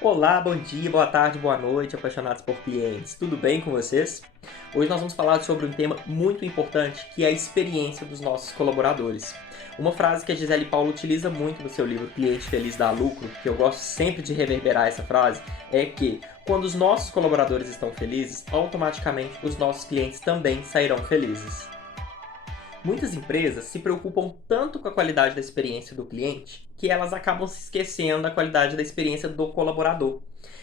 Olá, bom dia, boa tarde, boa noite, apaixonados por clientes. Tudo bem com vocês? Hoje nós vamos falar sobre um tema muito importante, que é a experiência dos nossos colaboradores. Uma frase que a Gisele Paulo utiliza muito no seu livro Cliente Feliz Dá Lucro, que eu gosto sempre de reverberar essa frase, é que quando os nossos colaboradores estão felizes, automaticamente os nossos clientes também sairão felizes. Muitas empresas se preocupam tanto com a qualidade da experiência do cliente que elas acabam se esquecendo da qualidade da experiência do colaborador.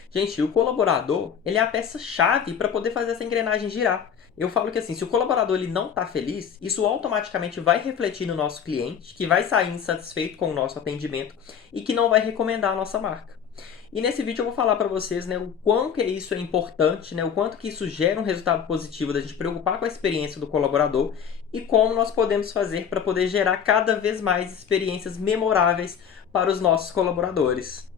Gente, o colaborador, ele é a peça-chave para poder fazer essa engrenagem girar. Eu falo que assim, se o colaborador ele não está feliz, isso automaticamente vai refletir no nosso cliente, que vai sair insatisfeito com o nosso atendimento e que não vai recomendar a nossa marca. E nesse vídeo eu vou falar para vocês, né, o quanto que isso é importante, né, o quanto que isso gera um resultado positivo da gente preocupar com a experiência do colaborador e como nós podemos fazer para poder gerar cada vez mais experiências memoráveis para os nossos colaboradores.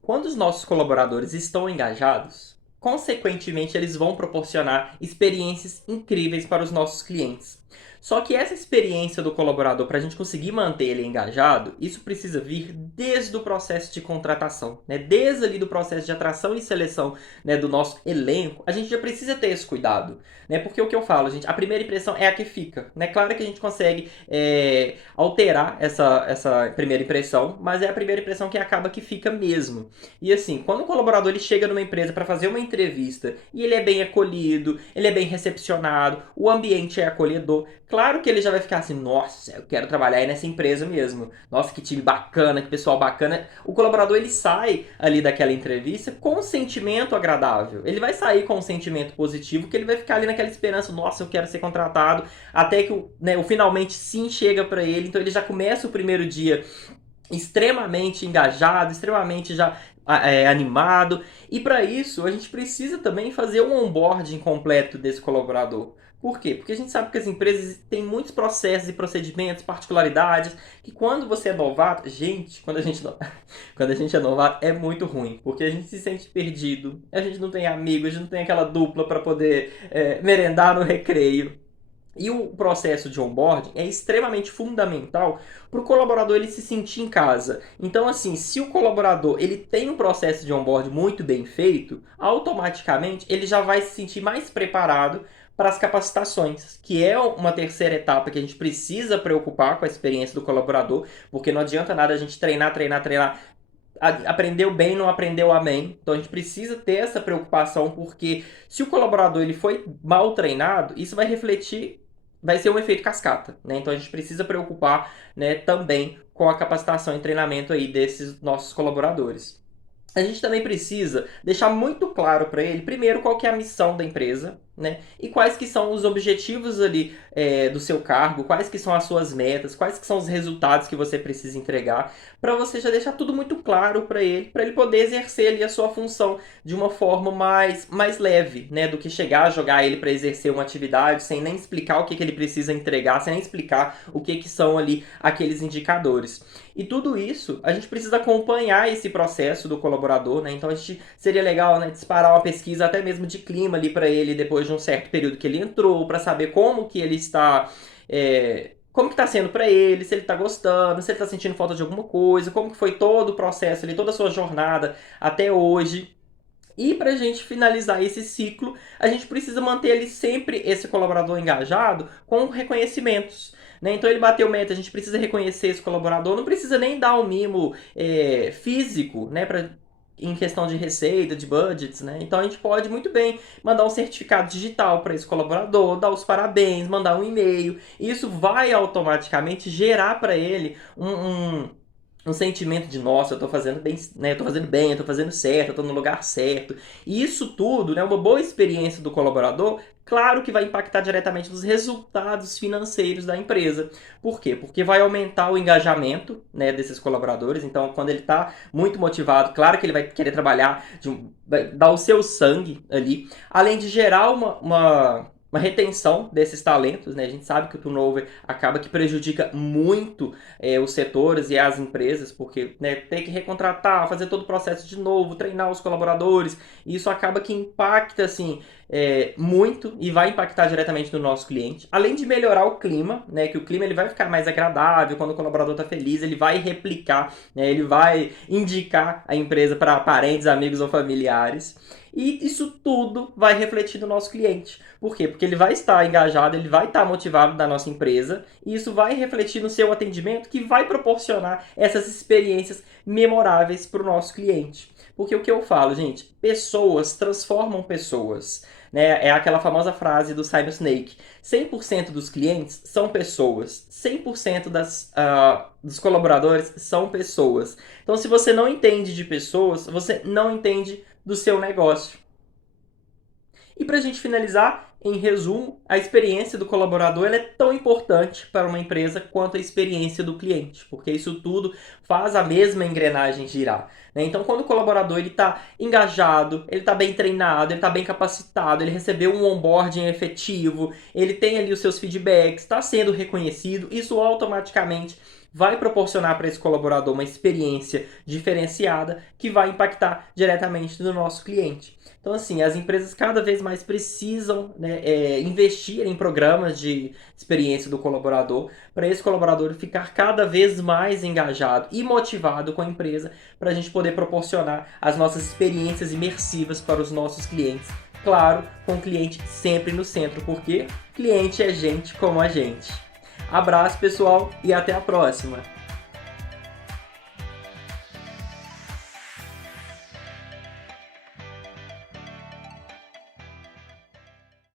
Quando os nossos colaboradores estão engajados, consequentemente eles vão proporcionar experiências incríveis para os nossos clientes. Só que essa experiência do colaborador, para a gente conseguir manter ele engajado, isso precisa vir desde o processo de contratação, né? Desde ali do processo de atração e seleção, né, do nosso elenco, a gente já precisa ter esse cuidado, né? Porque o que eu falo, gente, a primeira impressão é a que fica, né? Claro que a gente consegue alterar essa primeira impressão, mas é a primeira impressão que acaba que fica mesmo. E assim, quando o colaborador ele chega numa empresa para fazer uma entrevista e ele é bem acolhido, ele é bem recepcionado, o ambiente é acolhedor, claro que ele já vai ficar assim, nossa, eu quero trabalhar aí nessa empresa mesmo. Nossa, que time bacana, que pessoal bacana. O colaborador ele sai ali daquela entrevista com um sentimento agradável. Ele vai sair com um sentimento positivo, que ele vai ficar ali naquela esperança, nossa, eu quero ser contratado, até que o finalmente sim chega para ele. Então ele já começa o primeiro dia extremamente engajado, extremamente já animado. E para isso, a gente precisa também fazer um onboarding completo desse colaborador. Por quê? Porque a gente sabe que as empresas têm muitos processos e procedimentos, particularidades, que quando você é novato, gente, quando a gente é novato é muito ruim, porque a gente se sente perdido, a gente não tem amigos, a gente não tem aquela dupla para poder merendar no recreio. E o processo de onboarding é extremamente fundamental para o colaborador ele se sentir em casa. Então, assim, se o colaborador ele tem um processo de onboarding muito bem feito, automaticamente ele já vai se sentir mais preparado para as capacitações, que é uma terceira etapa que a gente precisa preocupar com a experiência do colaborador, porque não adianta nada a gente treinar, treinar, treinar. Aprendeu bem, não aprendeu amém. Então a gente precisa ter essa preocupação, porque se o colaborador ele foi mal treinado, isso vai refletir, vai ser um efeito cascata, né? Então a gente precisa preocupar, né, também com a capacitação e treinamento aí desses nossos colaboradores. A gente também precisa deixar muito claro para ele, primeiro, qual que é a missão da empresa, né? E quais que são os objetivos ali do seu cargo, quais que são as suas metas, quais que são os resultados que você precisa entregar, para você já deixar tudo muito claro para ele poder exercer ali a sua função de uma forma mais leve, né? Do que chegar a jogar ele para exercer uma atividade sem nem explicar o que, que ele precisa entregar, sem nem explicar o que, que são ali aqueles indicadores. E tudo isso, a gente precisa acompanhar esse processo do colaborador, né? Então a gente seria legal, né, disparar uma pesquisa até mesmo de clima ali para ele depois de um certo período que ele entrou, para saber como que ele está, como que está sendo para ele, se ele está gostando, se ele está sentindo falta de alguma coisa, como que foi todo o processo ali, toda a sua jornada até hoje. E para a gente finalizar esse ciclo, a gente precisa manter ali sempre esse colaborador engajado com reconhecimentos. Né? Então ele bateu meta, a gente precisa reconhecer esse colaborador, não precisa nem dar um mimo físico, né, em questão de receita, de budgets, né? Então a gente pode muito bem mandar um certificado digital para esse colaborador, dar os parabéns, mandar um e-mail. E isso vai automaticamente gerar para ele um sentimento de, nossa, eu tô fazendo bem, né? Eu tô fazendo bem, eu tô fazendo certo, eu tô no lugar certo. E isso tudo, né? Uma boa experiência do colaborador, claro que vai impactar diretamente nos resultados financeiros da empresa. Por quê? Porque vai aumentar o engajamento, né, desses colaboradores. Então, quando ele está muito motivado, claro que ele vai querer trabalhar, vai dar o seu sangue ali, além de gerar uma retenção desses talentos, né? A gente sabe que o turnover acaba que prejudica muito os setores e as empresas, porque, né, tem que recontratar, fazer todo o processo de novo, treinar os colaboradores, e isso acaba que impacta, assim, muito e vai impactar diretamente no nosso cliente. Além de melhorar o clima, né, que o clima ele vai ficar mais agradável, quando o colaborador está feliz, ele vai replicar, né, ele vai indicar a empresa para parentes, amigos ou familiares. E isso tudo vai refletir no nosso cliente. Por quê? Porque ele vai estar engajado, ele vai estar motivado da nossa empresa, e isso vai refletir no seu atendimento, que vai proporcionar essas experiências memoráveis para o nosso cliente. Porque o que eu falo, gente, pessoas transformam pessoas. Né? É aquela famosa frase do Simon Sinek: 100% dos clientes são pessoas, 100% dos colaboradores são pessoas. Então, se você não entende de pessoas, você não entende do seu negócio. E para a gente finalizar, em resumo, a experiência do colaborador ela é tão importante para uma empresa quanto a experiência do cliente, porque isso tudo faz a mesma engrenagem girar. Né? Então, quando o colaborador está engajado, ele está bem treinado, ele está bem capacitado, ele recebeu um onboarding efetivo, ele tem ali os seus feedbacks, está sendo reconhecido, isso automaticamente vai proporcionar para esse colaborador uma experiência diferenciada que vai impactar diretamente no nosso cliente. Então, assim, as empresas cada vez mais precisam, né, investir em programas de experiência do colaborador, para esse colaborador ficar cada vez mais engajado e motivado com a empresa, para a gente poder proporcionar as nossas experiências imersivas para os nossos clientes. Claro, com o cliente sempre no centro, porque cliente é gente como a gente. Abraço, pessoal, e até a próxima!